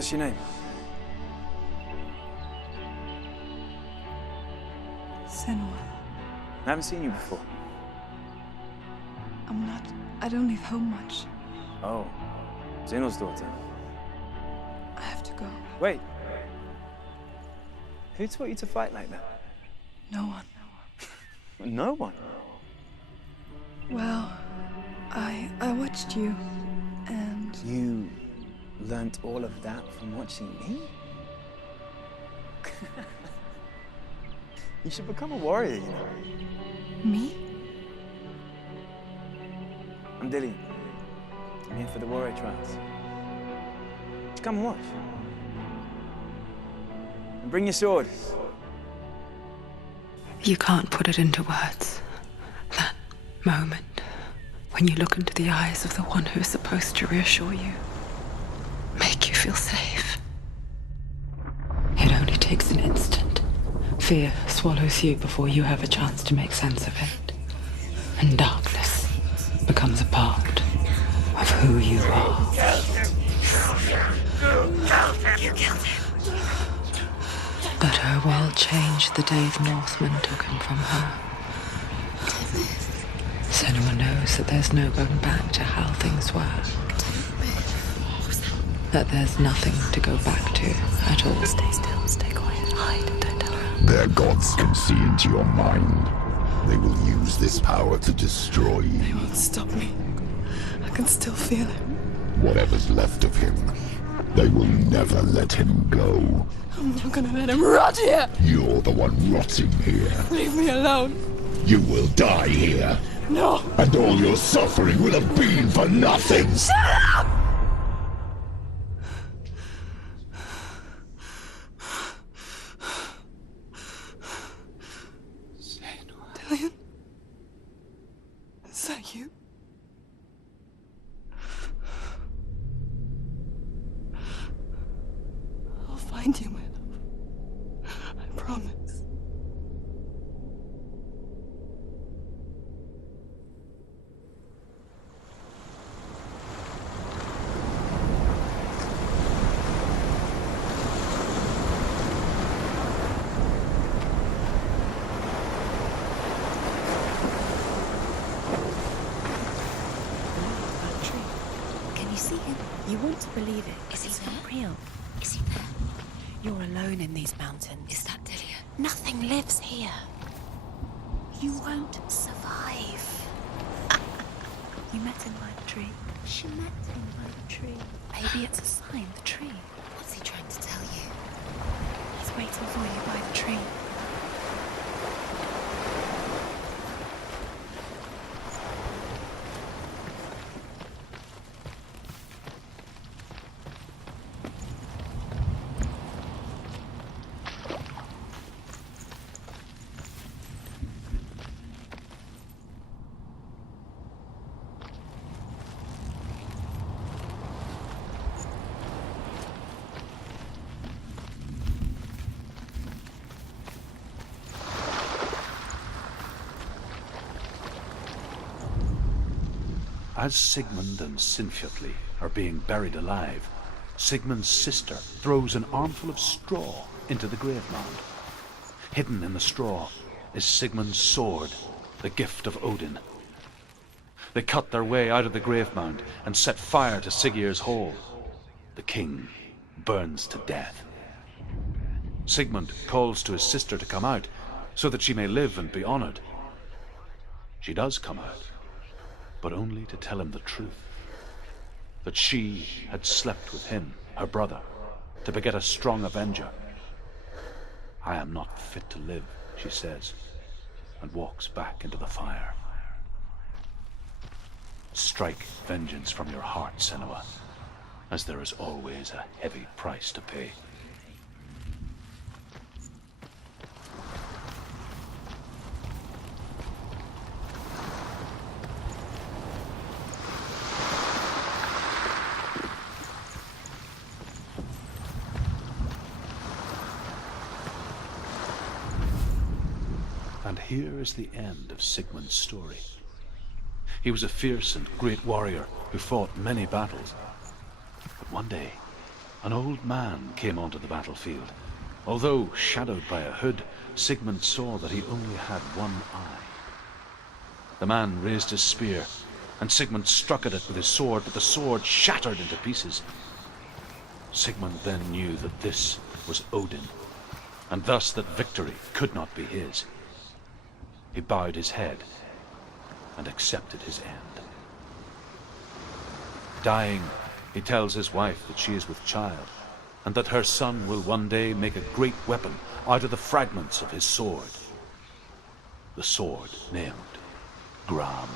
What's your name? Senua. I haven't seen you before. I don't leave home much. Oh, Zeno's daughter. I have to go. Wait. Who taught you to fight like that? No one. No one? Well, I watched you, and... You learnt all of that from watching me? You should become a warrior, you know. Me? I'm Dillian. I'm here for the warrior trials. Come and watch. And bring your sword. You can't put it into words. That moment when you look into the eyes of the one who's supposed to reassure you, make you feel safe. It only takes an instant. Fear swallows you before you have a chance to make sense of it. And darkness becomes a part of who you are. You killed him. But her world changed the day the Northmen took him from her. Senua knows that there's no going back to how things were. That there's nothing to go back to at all. Stay still, stay quiet, hide, don't tell her. Their gods can see into your mind. They will use this power to destroy you. They won't stop me. I can still feel him. Whatever's left of him, they will never let him go. I'm not gonna let him rot here! You're the one rotting here. Leave me alone. You will die here. No! And all your suffering will have been for nothing. Shut up! Dillian? Is that you? I'll find you, my love. I promise. You want to believe it. Is he not real? Is he there? You're alone in these mountains. Is that Dillian? Nothing lives here. You won't survive. You met him by the tree. She met him by the tree. Maybe it's a sign, the tree. What's he trying to tell you? He's waiting for you by the tree. As Sigmund and Sinfjotli are being buried alive, Sigmund's sister throws an armful of straw into the grave mound. Hidden in the straw is Sigmund's sword, the gift of Odin. They cut their way out of the grave mound and set fire to Siggeir's hall. The king burns to death. Sigmund calls to his sister to come out so that she may live and be honored. She does come out, but only to tell him the truth. That she had slept with him, her brother, to beget a strong avenger. I am not fit to live, she says, and walks back into the fire. Strike vengeance from your heart, Senua, as there is always a heavy price to pay. And here is the end of Sigmund's story. He was a fierce and great warrior who fought many battles. But one day, an old man came onto the battlefield. Although shadowed by a hood, Sigmund saw that he only had one eye. The man raised his spear, and Sigmund struck at it with his sword, but the sword shattered into pieces. Sigmund then knew that this was Odin, and thus that victory could not be his. He bowed his head and accepted his end. Dying, he tells his wife that she is with child, and that her son will one day make a great weapon out of the fragments of his sword. The sword named Gram.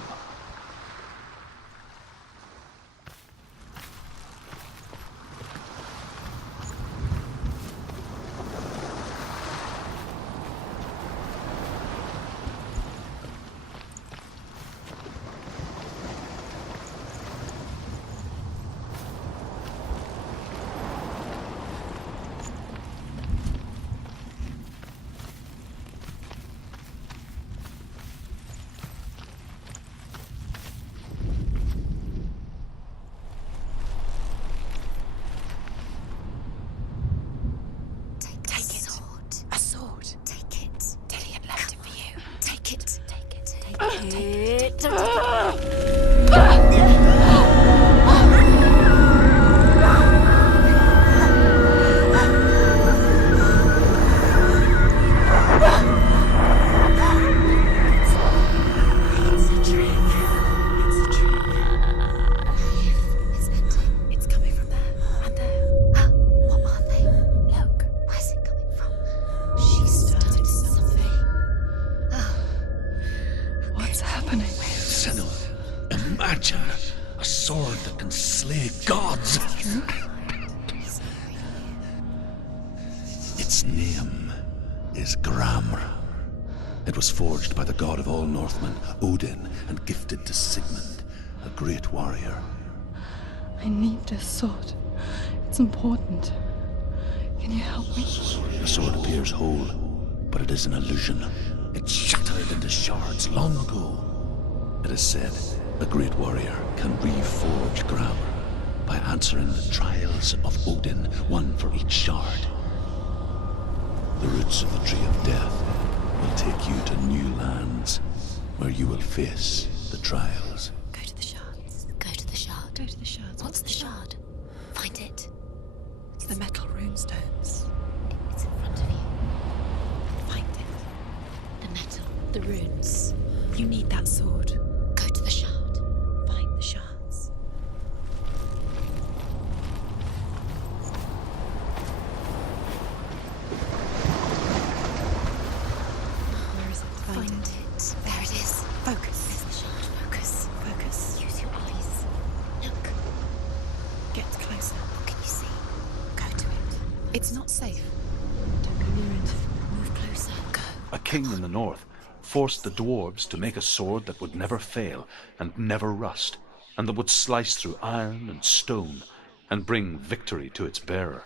Its name is Gram. It was forged by the god of all Northmen, Odin, and gifted to Sigmund, a great warrior. I need this sword. It's important. Can you help me? The sword appears whole, but it is an illusion. It shattered into shards long ago. It is said a great warrior can reforge Gram by answering the trials of Odin, one for each shard. The roots of the Tree of Death will take you to new lands, where you will face the trials. Go to the shards. Go to the shard. Go to the shards. What's the shard? Find it. It's the metal runestones. It's in front of you. Find it. The metal. The runes. You need that sword. Go to the shard. Find the shards. Where is it? Find it. There it is. Focus. There's the shard. Focus. Focus. Use your eyes. Look. Get closer. What can you see? Go to it. It's not safe. Don't go near it. Move closer. Go. A king in the north forced the dwarves to make a sword that would never fail and never rust, and that would slice through iron and stone and bring victory to its bearer.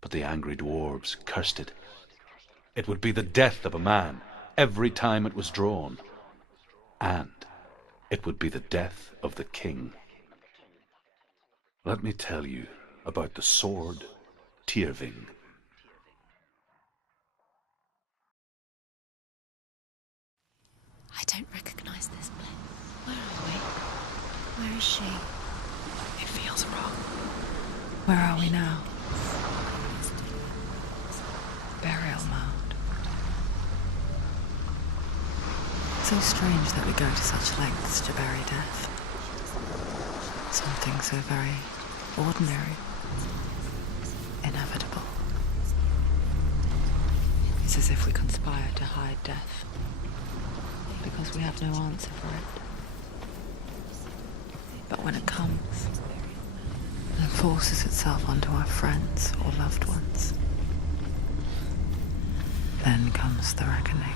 But the angry dwarves cursed it. It would be the death of a man every time it was drawn, and it would be the death of the king. Let me tell you about the sword Tyrving. I don't recognize this place. Where are we? Where is she? It feels wrong. Where are we now? Burial mound. So strange that we go to such lengths to bury death. Something so very ordinary, inevitable. It's as if we conspire to hide death, because we have no answer for it. But when it comes, and forces itself onto our friends or loved ones, then comes the reckoning.